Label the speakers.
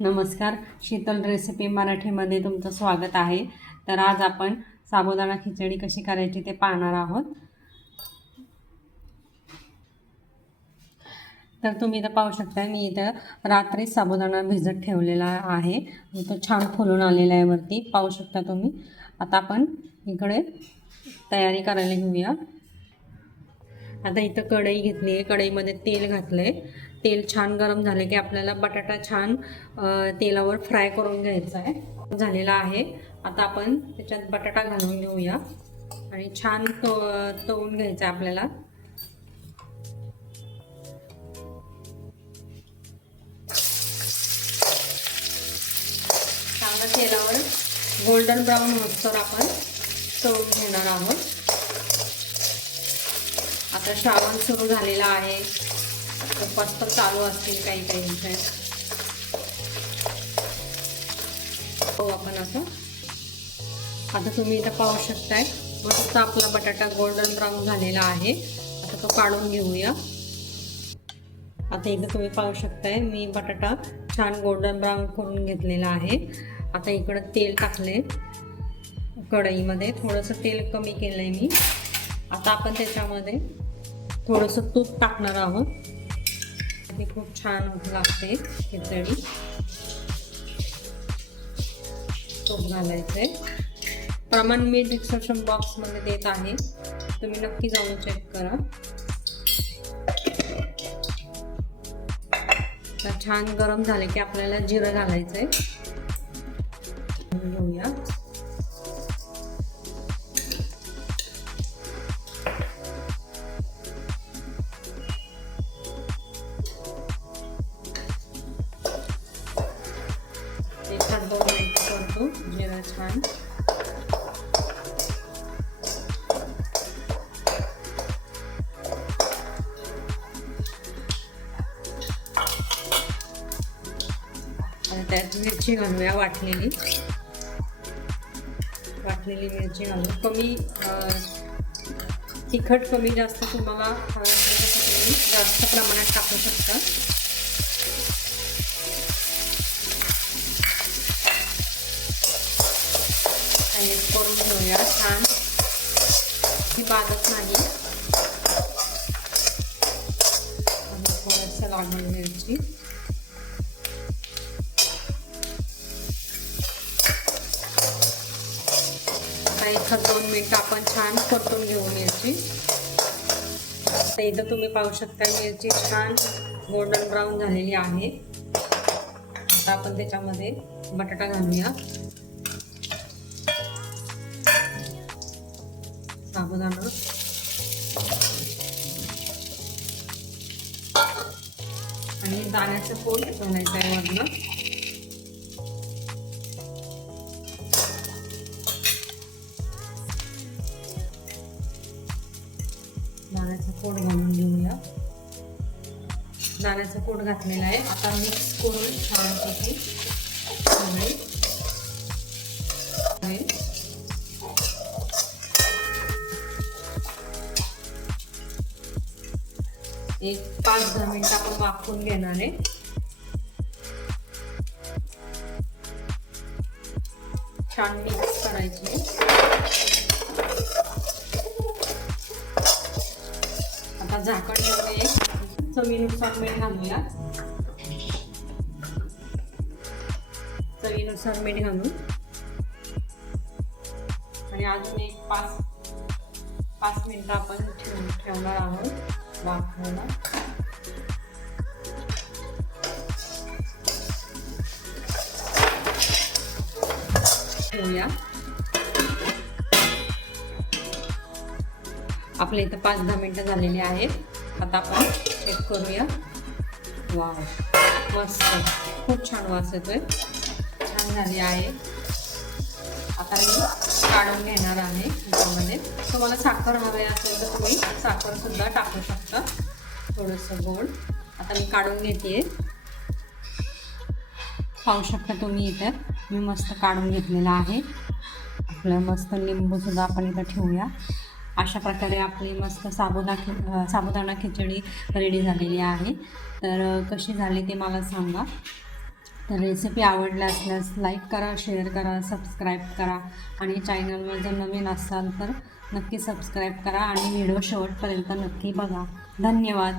Speaker 1: नमस्कार. शीतल रेसिपी मराठीमध्ये तुमचं स्वागत आहे. तर आज आपण साबुदाणा खिचडी कशी करायची ते पाहणार आहोत. तर तुम्ही इथं पाहू शकता मी इथं रात्री साबुदाणा भिजत ठेवलेला आहे. तो छान फुलून आलेला आहे वरती. पाहू शकता तुम्ही. आता आपण इकडे तयारी करायला घेऊया. आता इथं कढई घेतली आहे. कढईमध्ये तेल घातलं आहे तेल छान गरम झालं की आपल्याला बटाटा छान तेलावर फ्राय करून घ्यायचा आहे. झालेला आहे. आता आपण त्याच्यात बटाटा घालून घेऊया. आणि छान तो तळून घ्यायचा आहे आपल्याला. चांगलं तेलावर गोल्डन ब्राऊन होतकर आपण तळून घेणार आहोत. आता श्रावण सुरू झालेला आहे. उपवास पण चालू असतील काही काहींचे हो आपण असं आता तुम्ही इथं पाहू शकताय. मस्त आपला बटाटा गोल्डन ब्राऊन झालेला आहे. आता तो काढून घेऊया. आता इथं तुम्ही पाहू शकताय मी बटाटा छान गोल्डन ब्राऊन करून घेतलेला आहे. आता इकडं तेल टाकले कढईमध्ये थोडंसं तेल कमी केलं आहे मी. आता आपण त्याच्यामध्ये थोडंसं तूप टाकणार आहोत. ती खूप छान लागते खिचडी. तूप घालायचंय. प्रमाण मी डिस्क्रिप्शन बॉक्समध्ये देत आहे. तुम्ही नक्की जाऊन चेक करा. छान गरम झाले की आपल्याला जिरं घालायचंय. जिरं छान त्यात मिरची घालूया वाटलेली. वाटलेली मिरची घालून. कमी तिखट कमी जास्त तुम्हाला जास्त प्रमाणात टाकू शकता. आणि करून घेऊया छान. ही बाधत नाही आणि थोडंसं लागून मिरची एखाद दोन मिनिट आपण छान परतून घेऊ मिरची. इथं तुम्ही पाहू शकता मिरची छान गोल्डन ब्राऊन झालेली आहे. आता आपण त्याच्यामध्ये बटाटा घालूया. साबुदाणा. आणि दाण्याचं पोट घालायचं आहे वरनं. दाण्याचा पोट घालून घेऊया. दाण्याचा पोट घातलेला आहे. आता मिक्स करून छानपैकी सगळे एक पाच दहा मिनिट आपण वाफवून घेणार आहे. छान मिक्स करायची आता झाकण ठेवून चवीनुसार मीठ घालूया. चवीनुसार मीठ घालू आणि अजून एक पाच पाच मिनिटं आपण ठेवून ठेवणार आहोत. वाफवायला ठेवूया. आपल्या इथं पाच दहा मिनटं झालेली आहेत. आता आपण चेक करूया. वाव मस्त. खूप छान वास येतोय. छान झाली आहे. आता मी काढून घेणार आहे त्याच्यामध्ये तुम्हाला साखर हवे असेल तर तुम्ही साखरसुद्धा टाकू शकता. थोडंसं गोड. आता मी काढून घेते पाहू शकता तुम्ही इथं. मी मस्त काढून घेतलेला आहे. आपलं मस्त लिंबूसुद्धा आपण इथं ठेवूया. अशा प्रकारे आपली मस्त साबुदा खि साबुदाणा खिचडी रेडी झालेली आहे. तर कशी झाली ते मला सांगा. तर रेसिपी आवडल्या असल्यास लाईक करा शेअर करा सबस्क्राईब करा. आणि चॅनलवर जर नवीन असाल तर नक्की सबस्क्राईब करा आणि व्हिडिओ शेवटपर्यंत नक्की बघा. धन्यवाद.